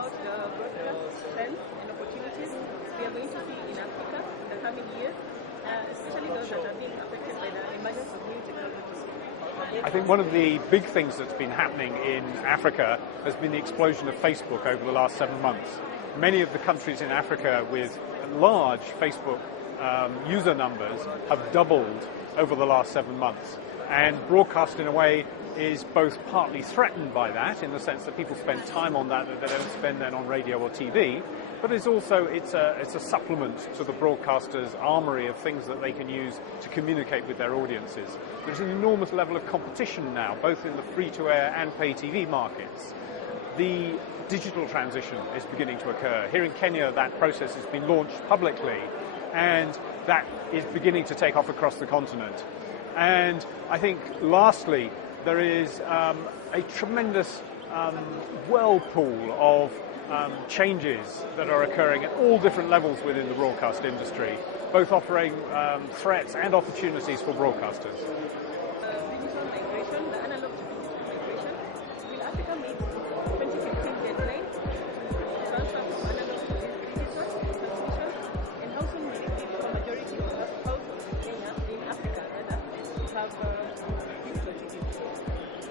about the broadcast trends and opportunities we are going to see in Africa in the coming years, especially those that are being affected by the emergence of new technologies? I think one of the big things that's been happening in Africa has been the explosion of Facebook over the last 7 months. Many of the countries in Africa with large Facebook user numbers have doubled over the last 7 months. And broadcast, in a way, is both partly threatened by that, in the sense that people spend time on that they don't spend then on radio or TV, but it's a supplement to the broadcasters' armory of things that they can use to communicate with their audiences. There's an enormous level of competition now, both in the free-to-air and pay TV markets. The digital transition is beginning to occur. Here in Kenya, that process has been launched publicly, and that is beginning to take off across the continent. And I think, lastly, there is a tremendous whirlpool of changes that are occurring at all different levels within the broadcast industry, both offering threats and opportunities for broadcasters. Digital migration, the analog to digital migration, will Africa meet 2015 deadline to transfer from analog to digital transmission, and how soon will it be for majority of the households in Africa have digital TV?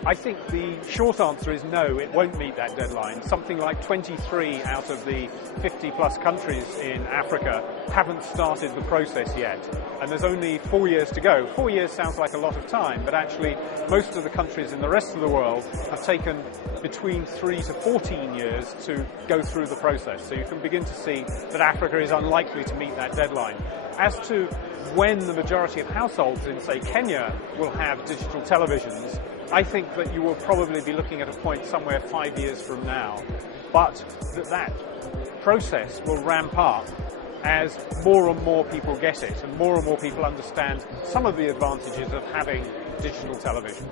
I think the short answer is no, it won't meet that deadline. Something like 23 out of the 50-plus countries in Africa haven't started the process yet, and there's only 4 years to go. 4 years sounds like a lot of time, but actually most of the countries in the rest of the world have taken between 3 to 14 years to go through the process. So you can begin to see that Africa is unlikely to meet that deadline. As to when the majority of households in, say, Kenya will have digital televisions, I think that you will probably be looking at a point somewhere 5 years from now, but that process will ramp up as more and more people get it and more people understand some of the advantages of having digital television.